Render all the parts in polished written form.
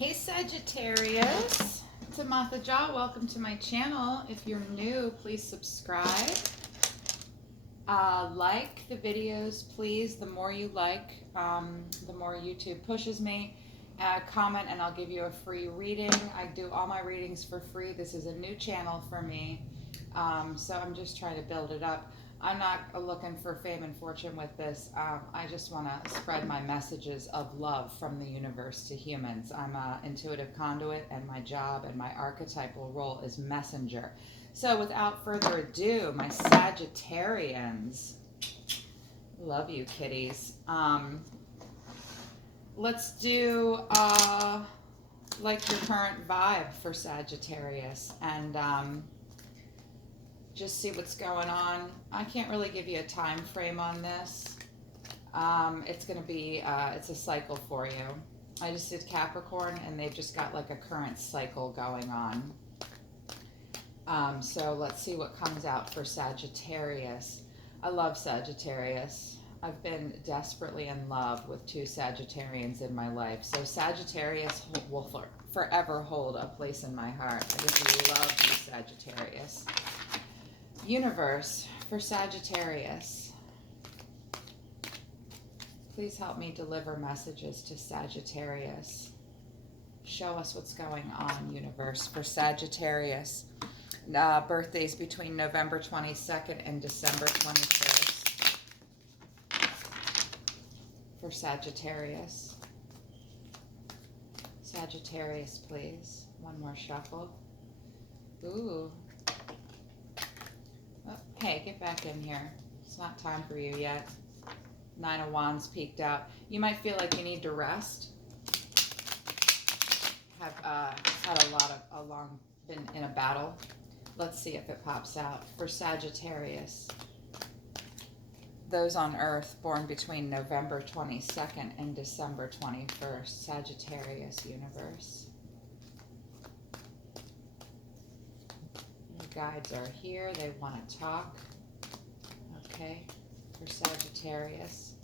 Hey Sagittarius, it's Amatha Jaw. Welcome to my channel. If you're new, please subscribe. Like the videos, please. The more you like, the more YouTube pushes me. Comment and I'll give you a free reading. I do all my readings for free. This is a new channel for me, so I'm just trying to build it up. I'm not looking for fame and fortune with this. I just want to spread my messages of love from the universe to humans. I'm an intuitive conduit, and my job and my archetypal role is messenger. So without further ado, my Sagittarians, love you kitties. Let's do like your current vibe for Sagittarius, and just see what's going on. I can't really give you a time frame on this. It's going to be, it's a cycle for you. I just did Capricorn, and they've just got like a current cycle going on. So let's see what comes out for Sagittarius. I love Sagittarius. I've been desperately in love with two Sagittarians in my life. So Sagittarius will forever hold a place in my heart. I just love you, Sagittarius. Universe for Sagittarius. Please help me deliver messages to Sagittarius. Show us what's going on, universe, for Sagittarius. Birthdays between November 22nd and December 21st. For Sagittarius. Sagittarius, please. One more shuffle. Ooh. Oh, hey, get back in here. It's not time for you yet. Nine of Wands peeked out. You might feel like you need to rest. Have had been in a battle. Let's see if it pops out for Sagittarius. Those on Earth born between November 22nd and December 21st. Sagittarius universe. Your guides are here. They want to talk. Okay, for Sagittarius.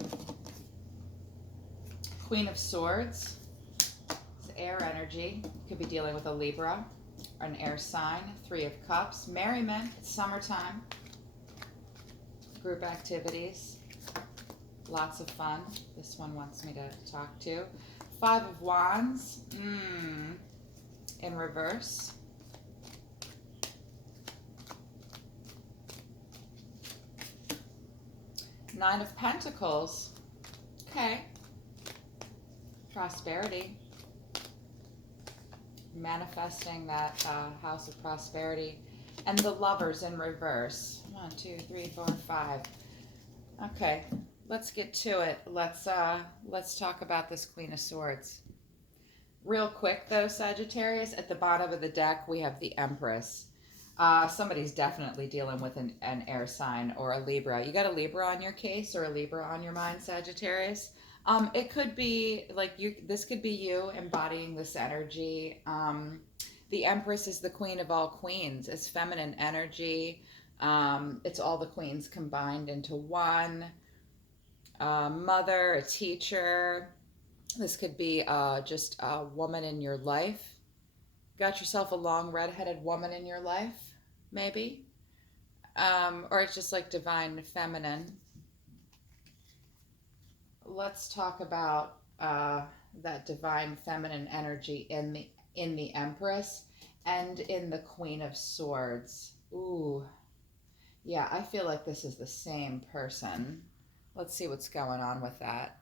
Queen of Swords. It's air energy. Could be dealing with a Libra, an air sign. Three of Cups. Merriment. It's summertime. Group activities. Lots of fun. This one wants me to talk to. Five of Wands. In reverse. Nine of Pentacles. Okay. Prosperity. Manifesting that house of prosperity. And the Lovers in reverse. 1, 2, 3, 4, 5. Okay, let's get to it. Let's talk about this Queen of Swords. Real quick though, Sagittarius, at the bottom of the deck we have the Empress. Somebody's definitely dealing with an air sign or a Libra. You got a Libra on your case or a Libra on your mind, Sagittarius? It could be like this could be you embodying this energy. The Empress is the queen of all queens. It's feminine energy. It's all the queens combined into one. Mother, a teacher. This could be just a woman in your life. Got yourself a long redheaded woman in your life, maybe. Or it's just like divine feminine. Let's talk about that divine feminine energy in the Empress and in the Queen of Swords. Ooh, yeah, I feel like this is the same person. Let's see what's going on with that.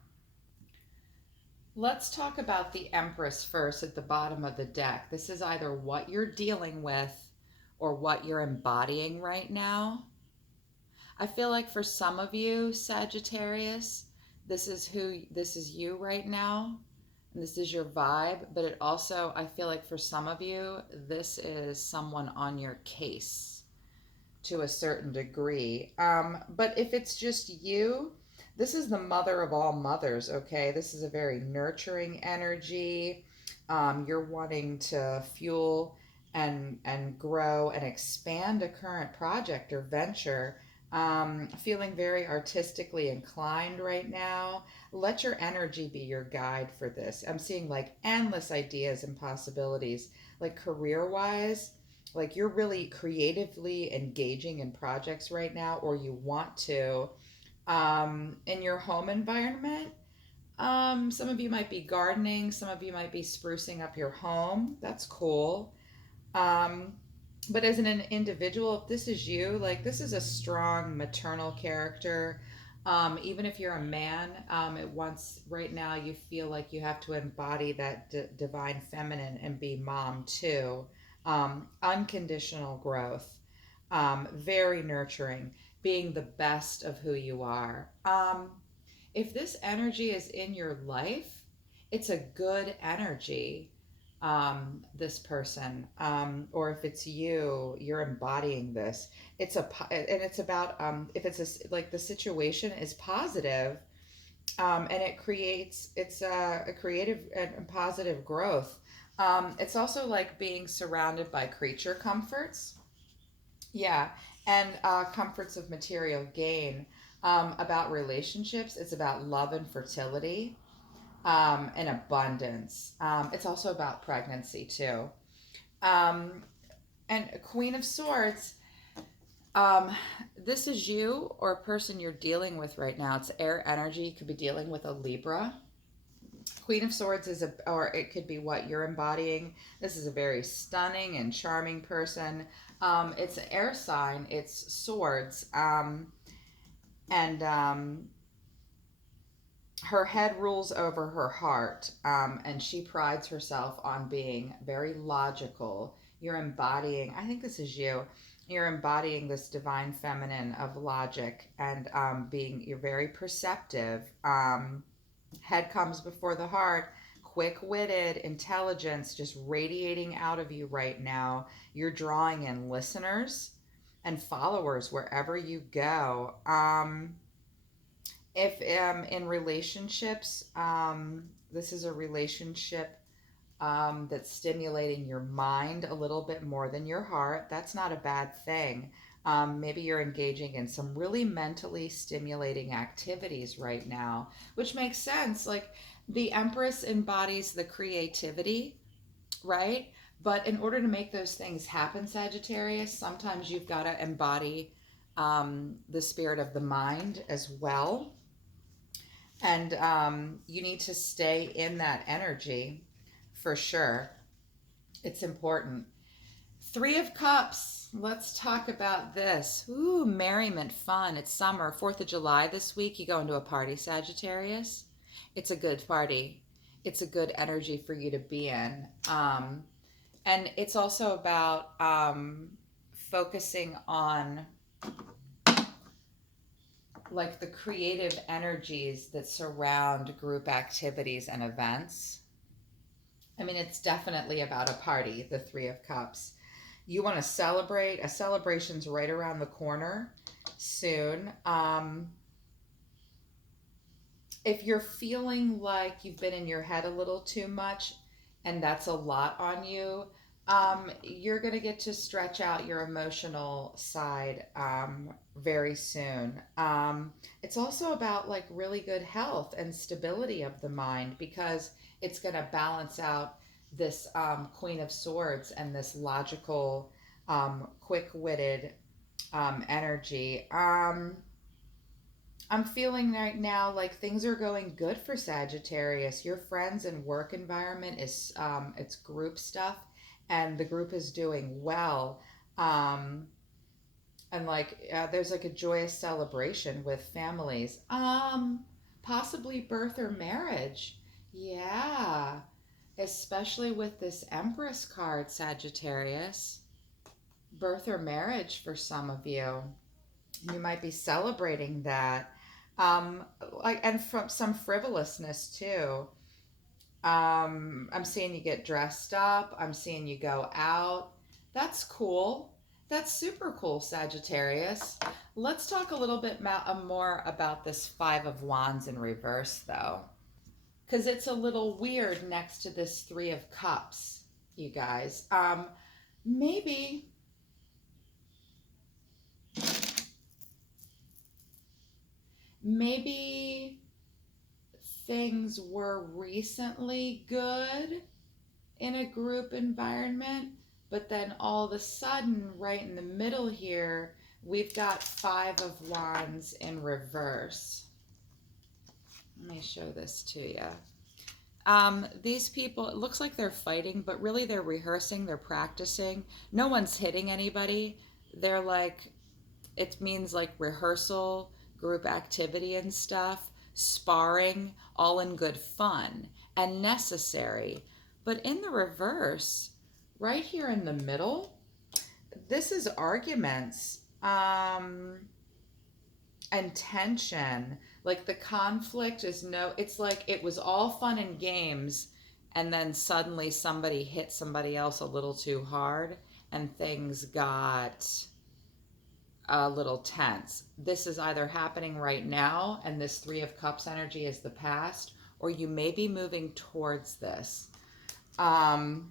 Let's talk about the Empress first at the bottom of the deck. This is either what you're dealing with or what you're embodying right now. I feel like for some of you, Sagittarius, this is you right now. And this is your vibe, but it also, I feel like for some of you, this is someone on your case to a certain degree. But if it's just you, this is the mother of all mothers, okay? This is a very nurturing energy. You're wanting to fuel and grow and expand a current project or venture. Feeling very artistically inclined right now. Let your energy be your guide for this. I'm seeing like endless ideas and possibilities, like career wise. Like you're really creatively engaging in projects right now, or you want to. In your home environment, some of you might be gardening, some of you might be sprucing up your home. That's cool. Um, but as an individual, if this is you, like this is a strong maternal character. Even if you're a man, at once right now you feel like you have to embody that divine feminine and be mom too. Unconditional growth, very nurturing, being the best of who you are. If this energy is in your life, it's a good energy. This person, or if it's you, you're embodying this. And it's about, if it's like the situation is positive, and it creates, it's a creative and positive growth. It's also like being surrounded by creature comforts. Yeah, and comforts of material gain. About relationships, it's about love and fertility, and abundance. It's also about pregnancy too. Um, and Queen of Swords, um, this is you or a person you're dealing with right now. It's air energy. You could be dealing with a Libra. Queen of Swords is or it could be what you're embodying. This is a very stunning and charming person. It's an air sign. It's swords. And Her head rules over her heart, and she prides herself on being very logical. You're embodying, I think this is you. You're embodying this divine feminine of logic and you're very perceptive. Head comes before the heart, quick witted, intelligence just radiating out of you right now. You're drawing in listeners and followers wherever you go. If In relationships, this is a relationship that's stimulating your mind a little bit more than your heart. That's not a bad thing. Maybe you're engaging in some really mentally stimulating activities right now, which makes sense. Like the Empress embodies the creativity, right? But in order to make those things happen, Sagittarius, sometimes you've got to embody the spirit of the mind as well. And you need to stay in that energy for sure. It's important. Three of Cups. Let's talk about this. Ooh, merriment, fun. It's summer, 4th of July this week. You go into a party, Sagittarius. It's a good party. It's a good energy for you to be in. And it's also about focusing on like the creative energies that surround group activities and events. I mean, it's definitely about a party, the Three of Cups. You want to celebrate. A celebration's right around the corner soon. If you're feeling like you've been in your head a little too much and that's a lot on you, you're going to get to stretch out your emotional side very soon. It's also about like really good health and stability of the mind because it's going to balance out this Queen of Swords and this logical, quick witted energy. I'm feeling right now like things are going good for Sagittarius. Your friends and work environment is it's group stuff, and the group is doing well. Um, and like there's like a joyous celebration with families. Possibly birth or marriage. Yeah, especially with this Empress card, Sagittarius. Birth or marriage for some of you. You might be celebrating that. um and from some frivolousness too. I'm seeing you get dressed up, I'm seeing you go out. That's cool. That's super cool, Sagittarius. Let's talk a little bit more about this Five of Wands in reverse though, because it's a little weird next to this Three of Cups, you guys. Maybe maybe things were recently good in a group environment, but then all of a sudden, right in the middle here, we've got Five of Wands in reverse. Let me show this to you. These people, it looks like they're fighting, but really they're rehearsing, they're practicing. No one's hitting anybody. They're like, it means like rehearsal, group activity and stuff, sparring, all in good fun and necessary. But in the reverse, right here in the middle, this is arguments and tension. Like the conflict is it's like it was all fun and games, and then suddenly somebody hit somebody else a little too hard and things got a little tense. This is either happening right now, and this Three of Cups energy is the past, or you may be moving towards this. And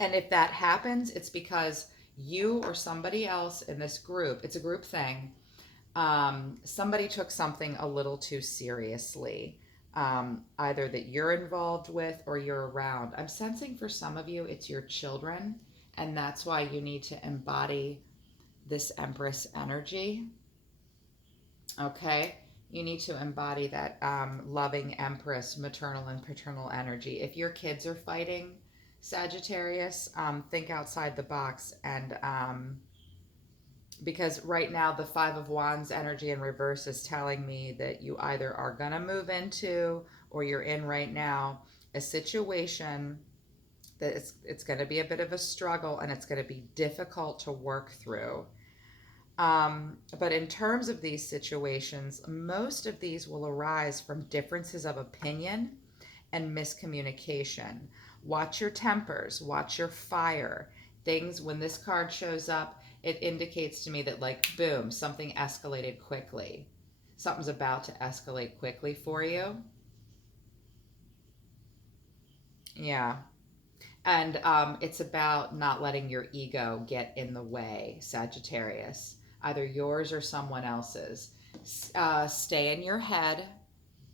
if that happens, it's because you or somebody else in this group, it's a group thing, somebody took something a little too seriously, either that you're involved with or you're around. I'm sensing for some of you, it's your children, and that's why you need to embody this Empress energy. Okay? You need to embody that loving Empress, maternal and paternal energy. If your kids are fighting, Sagittarius, think outside the box. And because right now the Five of Wands energy in reverse is telling me that you either are going to move into, or you're in right now, a situation that it's going to be a bit of a struggle and it's going to be difficult to work through. But in terms of these situations, most of these will arise from differences of opinion and miscommunication. Watch your tempers, watch your fire. Things, when this card shows up, it indicates to me that, like, boom, something escalated quickly. Something's about to escalate quickly for you. Yeah. And it's about not letting your ego get in the way, Sagittarius, either yours or someone else's. Stay in your head,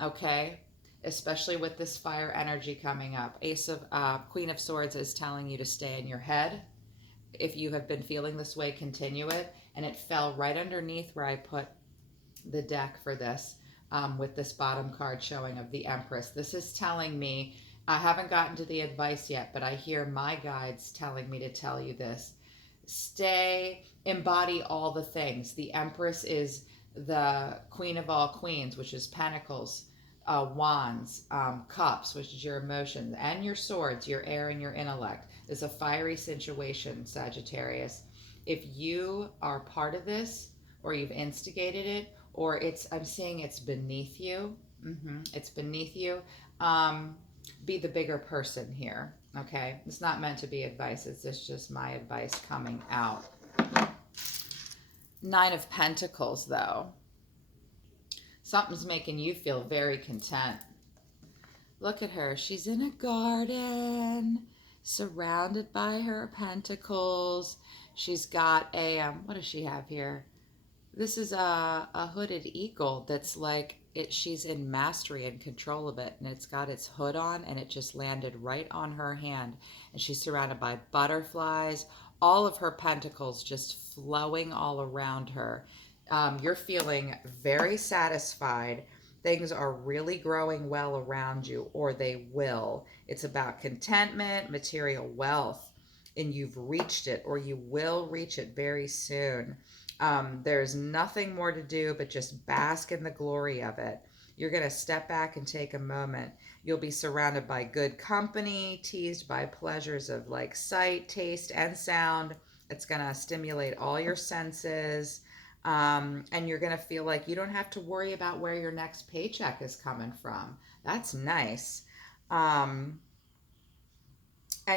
okay? Especially with this fire energy coming up. Queen of Swords is telling you to stay in your head. If you have been feeling this way, continue it. And it fell right underneath where I put the deck for this, with this bottom card showing of the Empress. This is telling me, I haven't gotten to the advice yet, but I hear my guides telling me to tell you this. Embody all the things. The Empress is the Queen of all queens, which is Pentacles, Wands, Cups, which is your emotions, and your Swords, your air and your intellect. It's a fiery situation, Sagittarius. If you are part of this, or you've instigated it, or I'm seeing it's beneath you. It's beneath you. Be the bigger person here, okay? It's not meant to be advice. It's just my advice coming out. Nine of Pentacles, though. Something's making you feel very content. Look at her. She's in a garden, surrounded by her pentacles. She's got a, what does she have here? This is a hooded eagle that's like, she's in mastery and control of it, and it's got its hood on, and it just landed right on her hand, and she's surrounded by butterflies, all of her pentacles just flowing all around her. You're feeling very satisfied. Things are really growing well around you, or they will. It's about contentment, material wealth, and you've reached it, or you will reach it very soon. There's nothing more to do but just bask in the glory of it. You're going to step back and take a moment. You'll be surrounded by good company, teased by pleasures of like sight, taste, and sound. It's going to stimulate all your senses. And you're going to feel like you don't have to worry about where your next paycheck is coming from. That's nice. And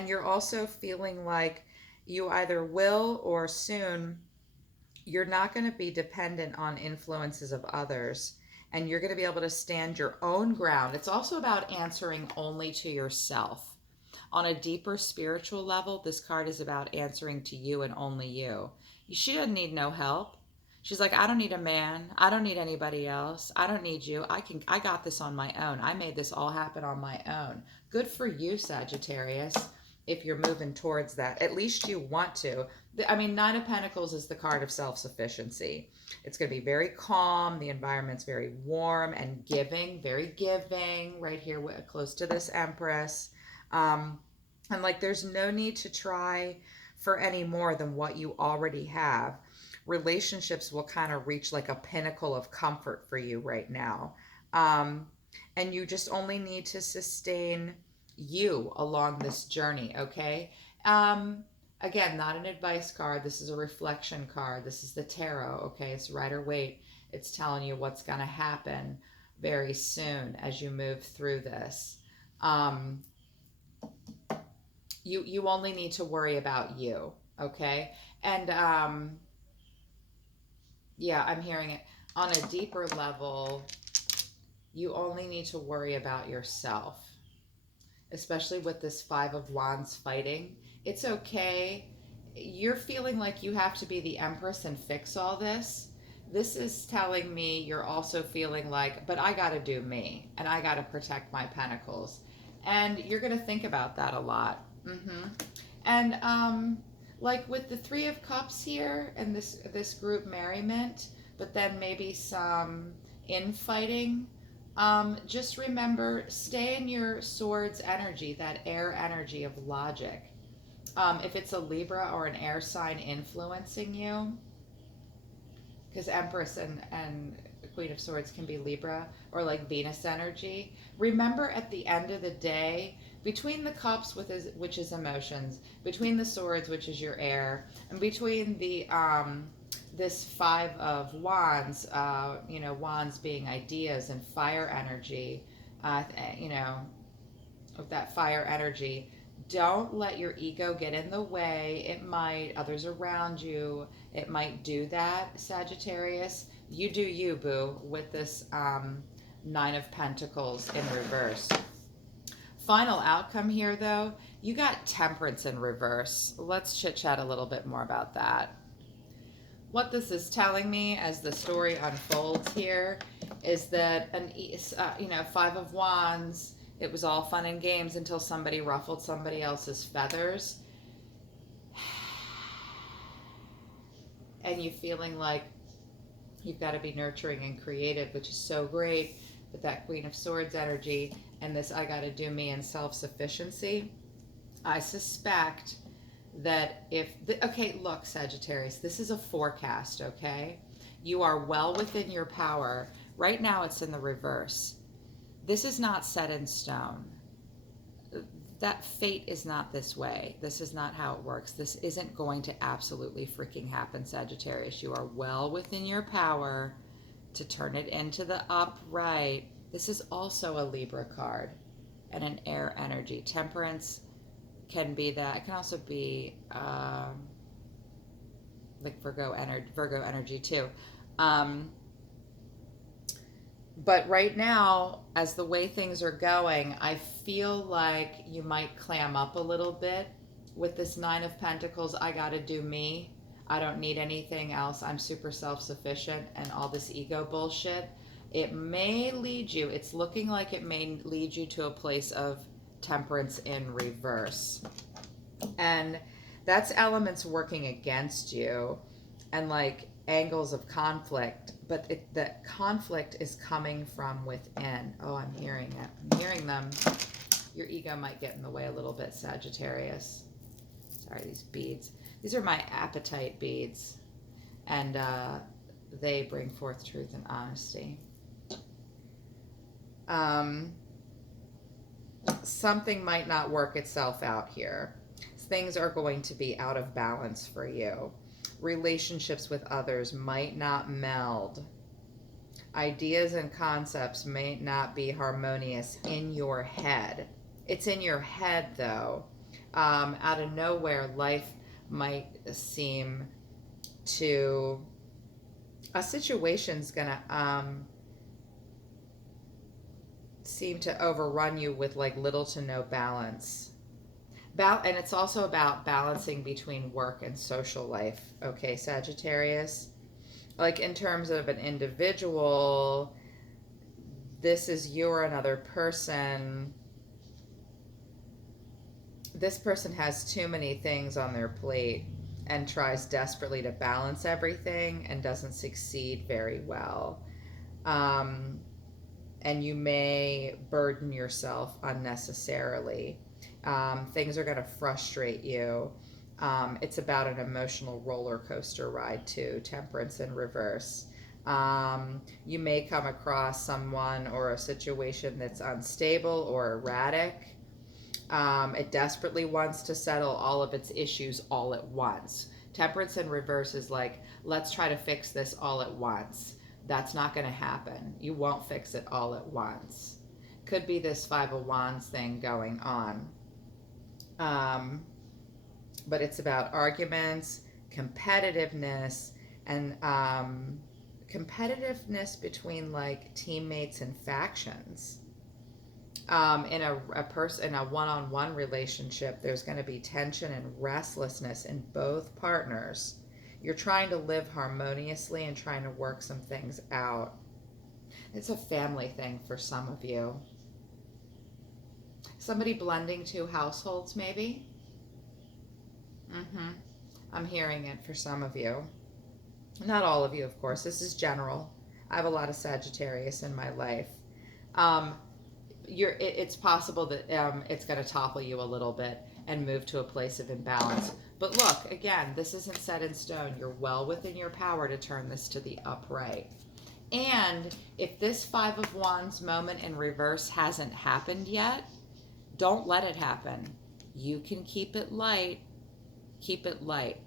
you're also feeling like you either will or soon, you're not going to be dependent on influences of others, and you're going to be able to stand your own ground. It's also about answering only to yourself. On a deeper spiritual level, this card is about answering to you and only you. She doesn't need no help. She's like, I don't need a man. I don't need anybody else. I don't need you. I got this on my own. I made this all happen on my own. Good for you, Sagittarius, if you're moving towards that. At least you want to. I mean, Nine of Pentacles is the card of self-sufficiency. It's going to be very calm. The environment's very warm and giving, very giving right here close to this Empress. And like, there's no need to try for any more than what you already have. Relationships will kind of reach like a pinnacle of comfort for you right now. And you just only need to sustain you along this journey, okay? Again, not an advice card. This is a reflection card. This is the tarot, okay? It's Rider Waite. It's telling you what's going to happen very soon as you move through this. You only need to worry about you, okay? And yeah, I'm hearing it. On a deeper level, you only need to worry about yourself, especially with this Five of Wands fighting. It's okay. You're feeling like you have to be the Empress and fix all this. This is telling me you're also feeling like, but I got to do me, and I got to protect my pentacles. And you're going to think about that a lot. And like with the Three of Cups here and this group merriment, but then maybe some infighting. Just remember, stay in your Swords energy, that air energy of logic. If it's a Libra or an air sign influencing you, because Empress and Queen of Swords can be Libra, or like Venus energy. Remember, at the end of the day, between the Cups, which is emotions, between the Swords, which is your air, and between the this Five of Wands, wands being ideas and fire energy, of that fire energy. Don't let your ego get in the way. It might, others around you, it might do that, Sagittarius. You do you, boo, with this Nine of Pentacles in reverse. Final outcome here, though, you got Temperance in reverse. Let's chit-chat a little bit more about that. What this is telling me as the story unfolds here is that Five of Wands, it was all fun and games until somebody ruffled somebody else's feathers. And you feeling like you've got to be nurturing and creative, which is so great with that Queen of Swords energy and this I got to do me and self-sufficiency. I suspect that okay, look, Sagittarius, this is a forecast, okay? You are well within your power. Right now it's in the reverse. This is not set in stone. That fate is not this way. This is not how it works. This isn't going to absolutely freaking happen, Sagittarius. You are well within your power to turn it into the upright. This is also a Libra card and an air energy. Temperance can be that. It can also be like Virgo energy too. But right now, as the way things are going, I feel like you might clam up a little bit with this Nine of Pentacles. I got to do me. I don't need anything else. I'm super self-sufficient and all this ego bullshit. It may lead you, it's looking like it may lead you to a place of Temperance in reverse. And that's elements working against you and like angles of conflict, but the conflict is coming from within. Oh, I'm hearing it. I'm hearing them. Your ego might get in the way a little bit, Sagittarius. Sorry, these beads. These are my appetite beads, and they bring forth truth and honesty. Something might not work itself out here. Things are going to be out of balance for you. Relationships with others might not meld. Ideas and concepts may not be harmonious in your head. It's in your head, though. Out of nowhere, life might seem to... a situation's gonna seem to overrun you with like little to no balance. And it's also about balancing between work and social life, okay, Sagittarius? Like in terms of an individual, this is you or another person. This person has too many things on their plate and tries desperately to balance everything and doesn't succeed very well. Um, and you may burden yourself unnecessarily. Things are going to frustrate you. It's about an emotional roller coaster ride too, Temperance in reverse. You may come across someone or a situation that's unstable or erratic. It desperately wants to settle all of its issues all at once. Temperance in reverse is like, let's try to fix this all at once. That's not going to happen. You won't fix it all at once. Could be this Five of Wands thing going on. But it's about arguments, competitiveness, and competitiveness between like teammates and factions. In a one-on-one relationship, there's going to be tension and restlessness in both partners. You're trying to live harmoniously and trying to work some things out. It's a family thing for some of you. Somebody blending two households, maybe? I'm hearing it for some of you. Not all of you, of course. This is general. I have a lot of Sagittarius in my life. It's possible that it's going to topple you a little bit and move to a place of imbalance. But look, again, this isn't set in stone. You're well within your power to turn this to the upright. And if this Five of Wands moment in reverse hasn't happened yet, don't let it happen. You can keep it light. Keep it light.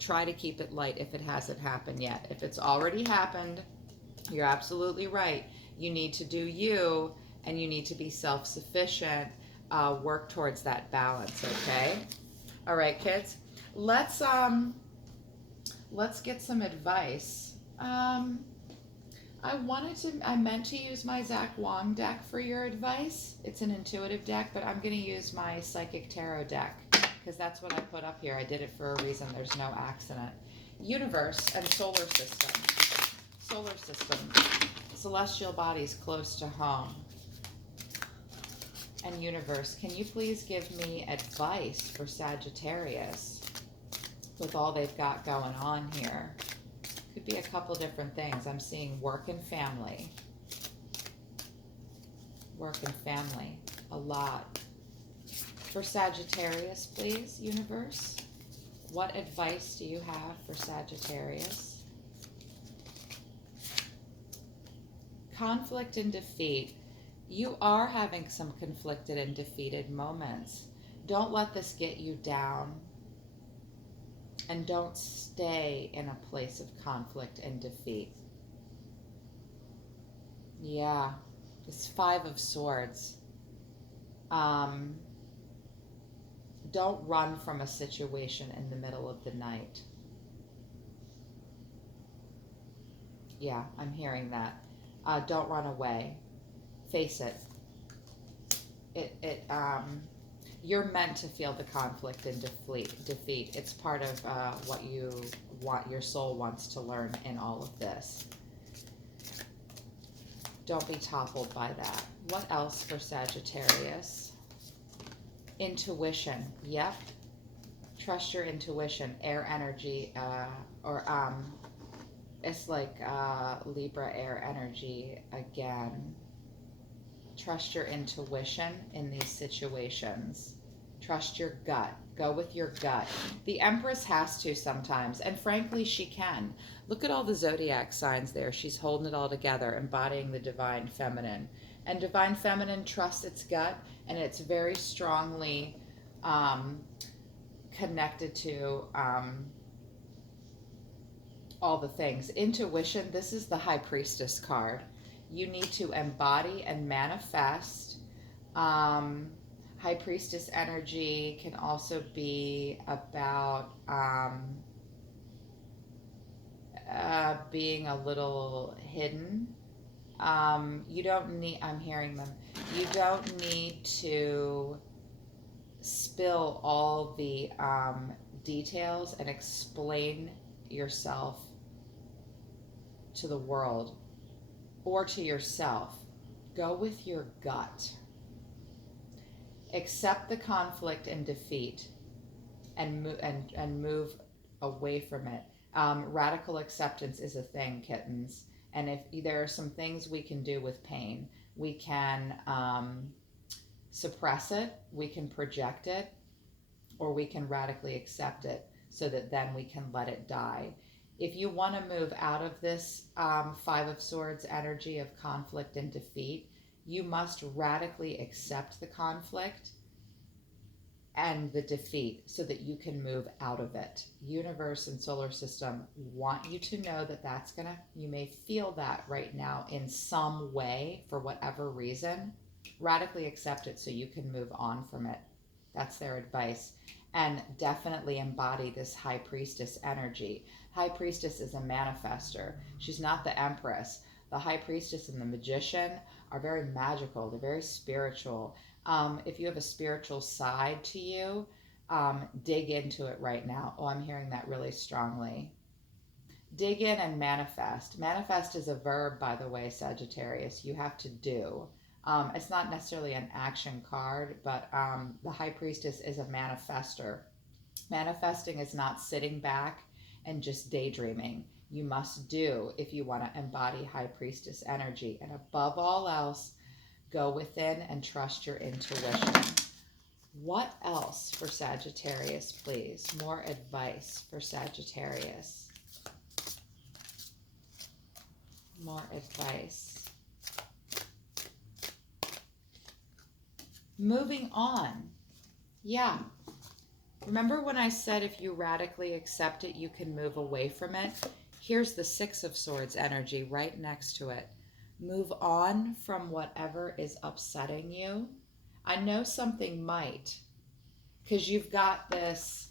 Try to keep it light if it hasn't happened yet. If it's already happened, you're absolutely right. You need to do you, and you need to be self-sufficient. Work towards that balance, okay? All right, kids. Let's get some advice. I meant to use my Zach Wong deck for your advice. It's an intuitive deck, but I'm going to use my Psychic Tarot deck because that's what I put up here. I did it for a reason. There's no accident. Universe and solar system. Solar system. Celestial bodies close to home. And universe, can you please give me advice for Sagittarius with all they've got going on here? Could be a couple different things. I'm seeing work and family. Work and family. A lot. For Sagittarius, please, universe. What advice do you have for Sagittarius? Conflict and defeat. You are having some conflicted and defeated moments. Don't let this get you down. And don't stay in a place of conflict and defeat. Yeah, this Five of Swords. Don't run from a situation in the middle of the night. Yeah, I'm hearing that. Don't run away. Face it. You're meant to feel the conflict and defeat. It's part of what you want. Your soul wants to learn in all of this. Don't be toppled by that. What else for Sagittarius? Intuition. Yep. Trust your intuition. Air energy, it's like Libra air energy again. Trust your intuition in these situations. Trust your gut. Go with your gut. The Empress has to sometimes, and frankly, she can. Look at all the zodiac signs there. She's holding it all together, embodying the divine feminine. And divine feminine trusts its gut, and it's very strongly connected to all the things. Intuition, this is the High Priestess card. You need to embody and manifest. High Priestess energy can also be about being a little hidden. You don't need, I'm hearing them, you don't need to spill all the details and explain yourself to the world or to yourself, go with your gut. Accept the conflict and defeat and move away from it. Radical acceptance is a thing, kittens. And if there are some things we can do with pain, we can suppress it, we can project it, or we can radically accept it so that then we can let it die. If you want to move out of this Five of Swords energy of conflict and defeat, you must radically accept the conflict and the defeat so that you can move out of it. Universe and solar system want you to know that that's gonna, you may feel that right now in some way for whatever reason. Radically accept it so you can move on from it. That's their advice. And definitely embody this High Priestess energy. High Priestess is a manifester. She's not the Empress. The High Priestess and the Magician are very magical. They're very spiritual. If you have a spiritual side to you, dig into it right now. Oh, I'm hearing that really strongly. Dig in and manifest. Manifest is a verb, by the way, Sagittarius. You have to do. It's not necessarily an action card, but the High Priestess is a manifester. Manifesting is not sitting back and just daydreaming. You must do if you want to embody High Priestess energy. And above all else, go within and trust your intuition. What else for Sagittarius, please? More advice for Sagittarius. More advice. Moving on. Yeah. Remember when I said if you radically accept it, you can move away from it? Here's the Six of Swords energy right next to it. Move on from whatever is upsetting you. I know something might, because you've got this,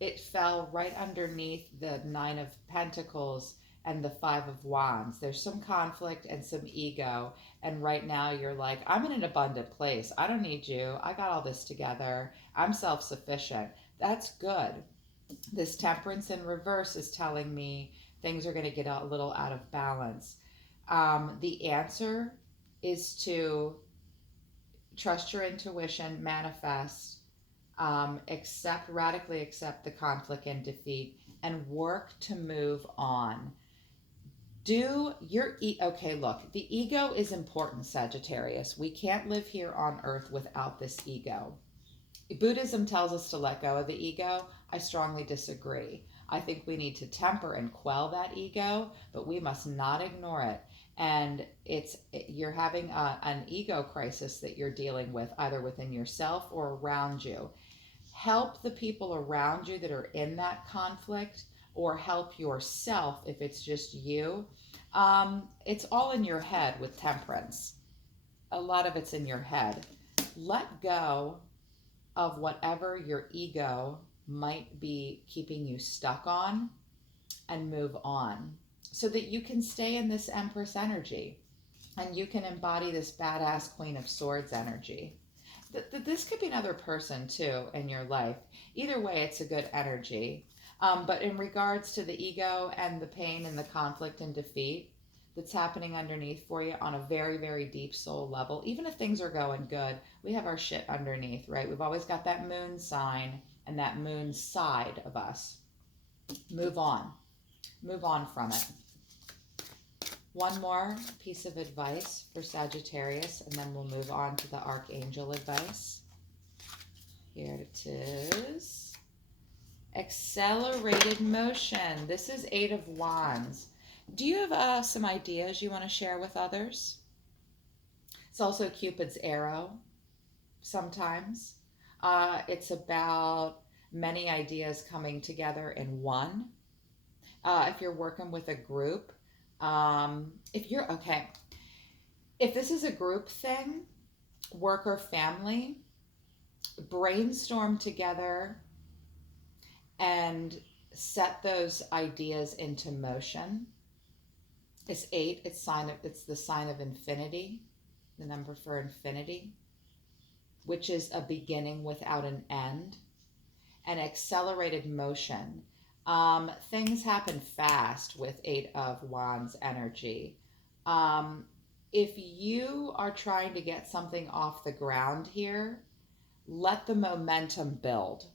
it fell right underneath the Nine of Pentacles and the Five of Wands. There's some conflict and some ego. And right now you're like, I'm in an abundant place. I don't need you. I got all this together. I'm self-sufficient. That's good. This Temperance in reverse is telling me things are going to get a little out of balance. The answer is to trust your intuition, manifest, radically accept the conflict and defeat, and work to move on. Okay, look, the ego is important, Sagittarius. We can't live here on earth without this ego. Buddhism tells us to let go of the ego. I strongly disagree. I think we need to temper and quell that ego, but we must not ignore it. And you're having an ego crisis that you're dealing with, either within yourself or around you. Help the people around you that are in that conflict, or help yourself if it's just you. It's all in your head with Temperance. A lot of it's in your head. Let go of whatever your ego might be keeping you stuck on and move on so that you can stay in this Empress energy and you can embody this badass Queen of Swords energy. This could be another person too in your life. Either way, it's a good energy. But in regards to the ego and the pain and the conflict and defeat that's happening underneath for you on a very, very deep soul level, even if things are going good, we have our shit underneath, right? We've always got that moon sign and that moon side of us. Move on. Move on from it. One more piece of advice for Sagittarius, and then we'll move on to the Archangel advice. Here it is. Accelerated motion. This is Eight of Wands. Do you have some ideas you want to share with others? It's also Cupid's arrow sometimes. It's about many ideas coming together in one. If you're working with a group, if this is a group thing, work or family, brainstorm together and set those ideas into motion. It's 8, it's the sign of infinity, the number for infinity, which is a beginning without an end. And accelerated motion. Things happen fast with Eight of Wands energy. If you are trying to get something off the ground here, let the momentum build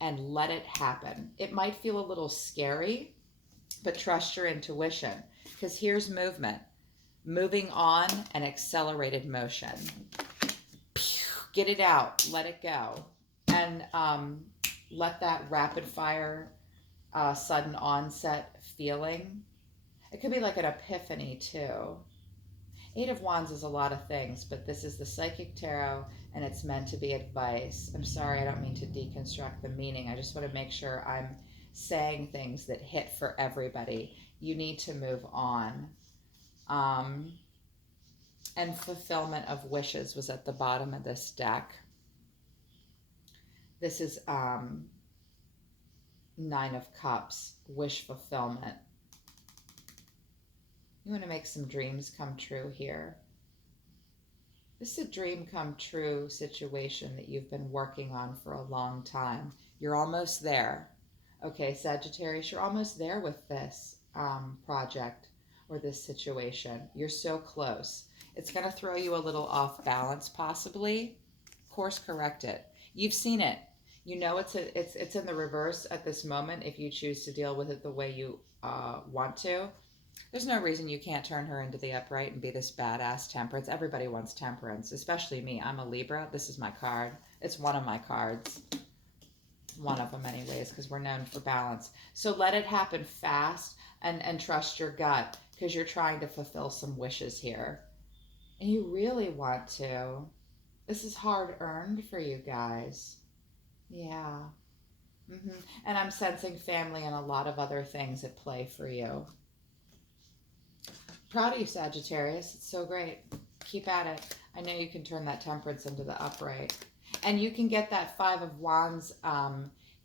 and let it happen. It might feel a little scary, but trust your intuition, because here's movement. Moving on and accelerated motion. Get it out. Let it go. And let that rapid fire, sudden onset feeling. It could be like an epiphany too. Eight of Wands is a lot of things, but this is the Psychic Tarot and it's meant to be advice. I'm sorry, I don't mean to deconstruct the meaning. I just want to make sure I'm saying things that hit for everybody. You need to move on. And fulfillment of wishes was at the bottom of this deck. This is Nine of Cups, wish fulfillment. You want to make some dreams come true here. This is a dream come true situation that you've been working on for a long time. You're almost there. Okay, Sagittarius, you're almost there with this project or this situation. You're so close. It's going to throw you a little off balance, possibly. Course correct it. You've seen it. You know it's in the reverse at this moment if you choose to deal with it the way you want to. There's no reason you can't turn her into the upright and be this badass temperance. Everybody wants temperance, especially me. I'm a Libra. This is my card. It's one of my cards. One of them anyways, because we're known for balance. So let it happen fast and trust your gut, because you're trying to fulfill some wishes here. And you really want to. This is hard earned for you guys. Yeah. And I'm sensing family and a lot of other things at play for you. Proud of you, Sagittarius. It's so great. Keep at it. I know you can turn that temperance into the upright. And you can get that Five of Wands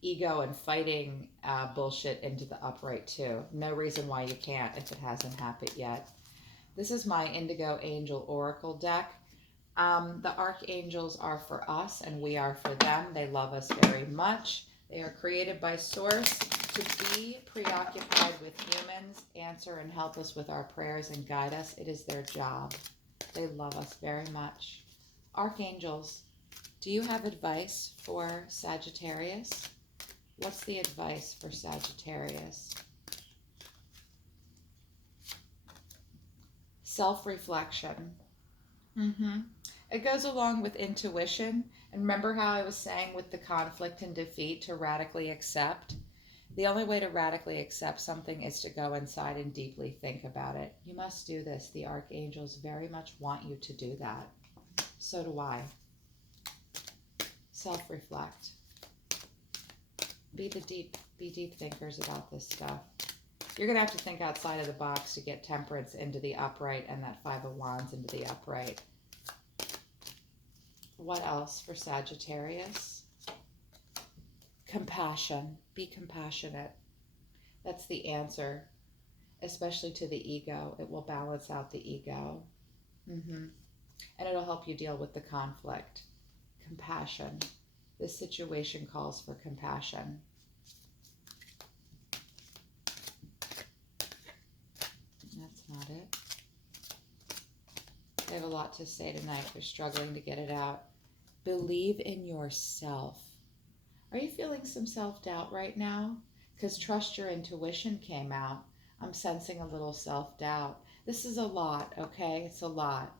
ego and fighting bullshit into the upright too. No reason why you can't if it hasn't happened yet. This is my Indigo Angel Oracle deck. The archangels are for us and we are for them. They love us very much. They are created by Source to be preoccupied with humans, answer and help us with our prayers and guide us. It is their job. They love us very much. Archangels, do you have advice for Sagittarius? What's the advice for Sagittarius? Self-reflection. It goes along with intuition. And remember how I was saying with the conflict and defeat to radically accept? The only way to radically accept something is to go inside and deeply think about it. You must do this. The archangels very much want you to do that. So do I. Self-reflect. Be deep thinkers about this stuff. You're going to have to think outside of the box to get temperance into the upright and that Five of Wands into the upright. What else for Sagittarius? Compassion. Be compassionate. That's the answer, especially to the ego. It will balance out the ego. And it'll help you deal with the conflict. Compassion. This situation calls for compassion. That's not it. They have a lot to say tonight. They're struggling to get it out. Believe in yourself. Are you feeling some self-doubt right now? Because trust your intuition came out. I'm sensing a little self-doubt. This is a lot, okay? It's a lot.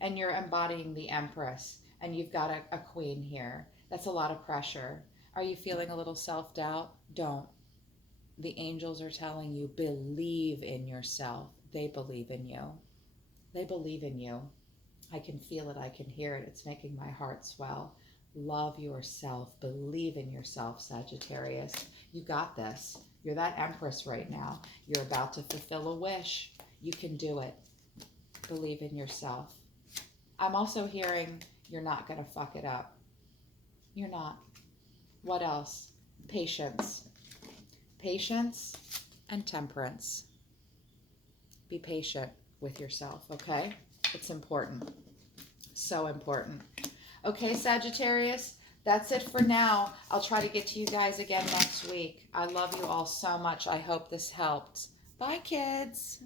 And you're embodying the Empress, and you've got a queen here. That's a lot of pressure. Are you feeling a little self-doubt? Don't. The angels are telling you, believe in yourself. They believe in you. They believe in you. I can feel it. I can hear it. It's making my heart swell. Love yourself. Believe in yourself, Sagittarius. You got this. You're that Empress right now. You're about to fulfill a wish. You can do it. Believe in yourself. I'm also hearing you're not going to fuck it up. You're not. What else? Patience. Patience and temperance. Be patient with yourself, okay? It's important. So important. Okay, Sagittarius, That's it for now. I'll try to get to you guys again next week. I love you all so much. I hope this helped. Bye, kids.